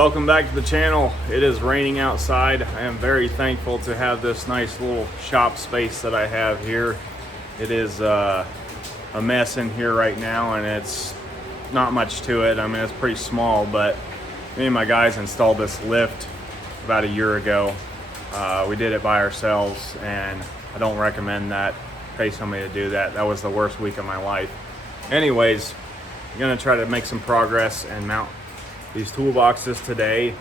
Welcome back to the channel. It is raining outside. I am very thankful to have this nice little shop space that I have here. It is a mess in here right now, and it's not much to it. I mean, it's pretty small, but me and my guys installed this lift about a year ago. We did it by ourselves, and I don't recommend that. Pay somebody to do that. That was the worst week of my life. Anyways, I'm gonna try to make some progress and mount these toolboxes today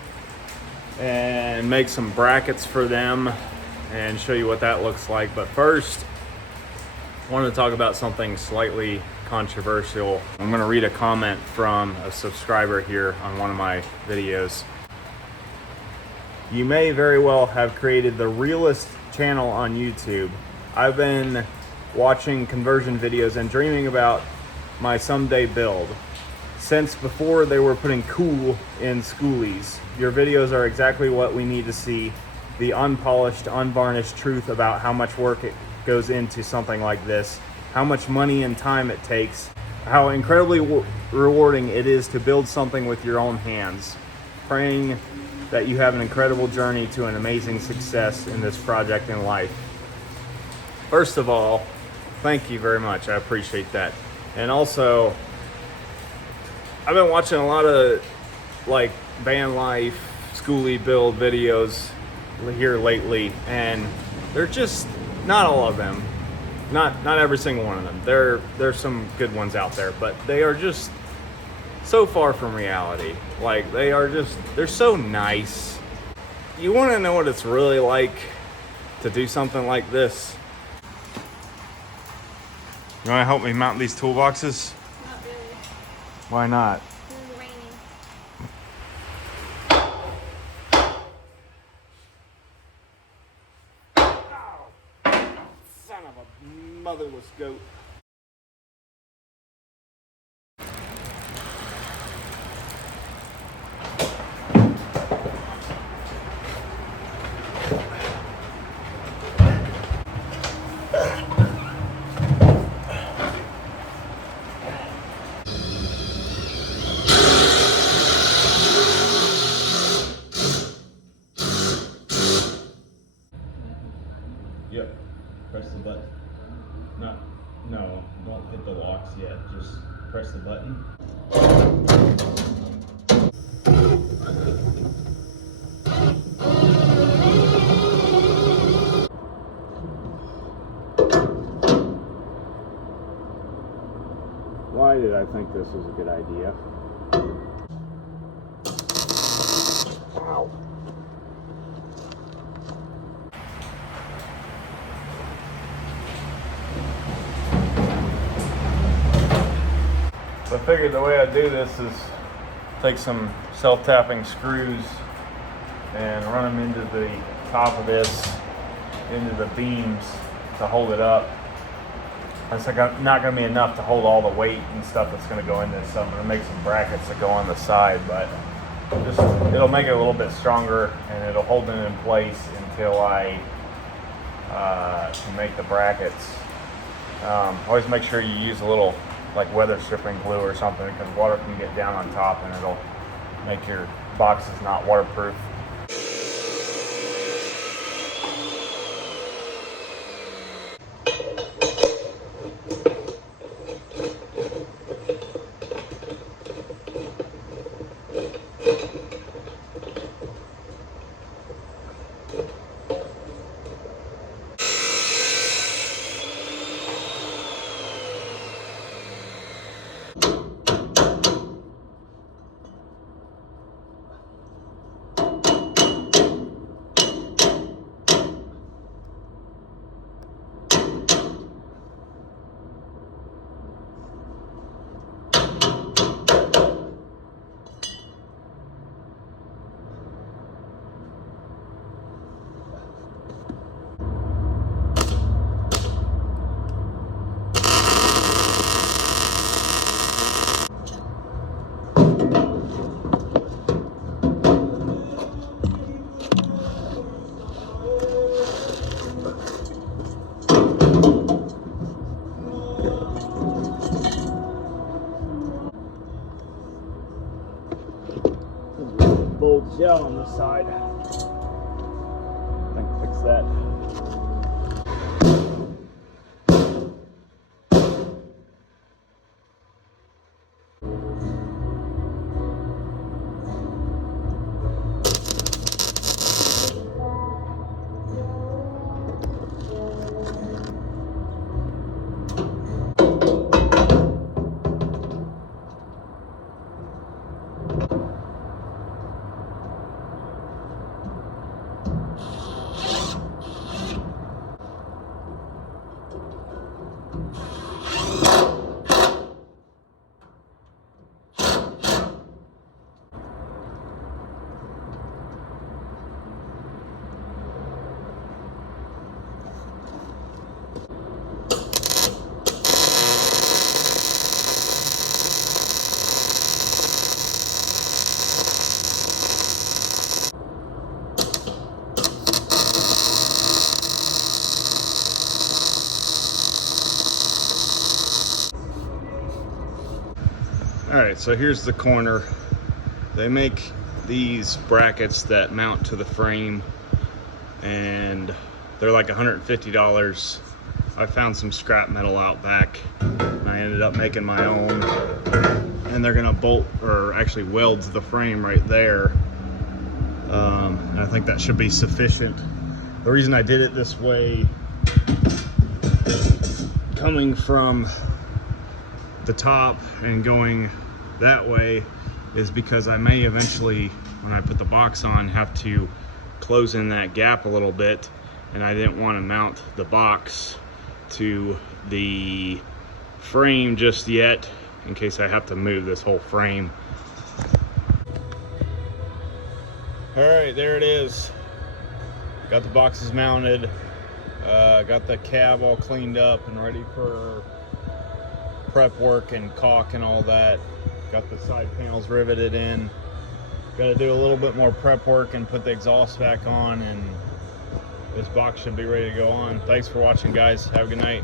and make some brackets for them and show you what that looks like. But first, I want to talk about something slightly controversial. I'm going to read a comment from a subscriber here on one of my videos. You may very well have created the realest channel on YouTube. I've been watching conversion videos and dreaming about my someday build since before they were putting cool in schoolies. Your videos are exactly what we need to see, the unpolished, unvarnished truth about how much work it goes into something like this, how much money and time it takes, how incredibly rewarding it is to build something with your own hands. Praying that you have an incredible journey to an amazing success in this project in life. First of all, thank you very much. I appreciate that. And also, I've been watching a lot of like van life, schoolie build videos here lately, and they're just not all of them. Not every single one of them. There's some good ones out there, but they are just so far from reality. Like they're so nice. You want to know what it's really like to do something like this? You want to help me mount these toolboxes? Not really. Why not? It's raining. Son of a motherless goat. Yep, press the button. No, don't hit the locks yet. Just press the button. Why did I think this was a good idea? Ow. So I figured the way I do this is take some self-tapping screws and run them into the top of this, into the beams to hold it up. That's not going to be enough to hold all the weight and stuff that's going to go in this, so I'm going to make some brackets that go on the side, but it'll make it a little bit stronger and it'll hold it in place until I can make the brackets. Always make sure you use a little like weather stripping glue or something, because water can get down on top and it'll make your boxes not waterproof. bulged out on this side. I think fix that. All right, so here's the corner. They make these brackets that mount to the frame, and they're like $150. I found some scrap metal out back, and I ended up making my own. And they're gonna bolt, or actually weld to the frame right there. And I think that should be sufficient. The reason I did it this way, coming from the top and going that way, is because I may eventually, when I put the box on, have to close in that gap a little bit, and I didn't want to mount the box to the frame just yet in case I have to move this whole frame. All right, there it is. Got the boxes mounted, got the cab all cleaned up and ready for prep work and caulk and all that. Got the side panels riveted in. Got to do a little bit more prep work and put the exhaust back on, and this box should be ready to go on. Thanks for watching, guys. Have a good night.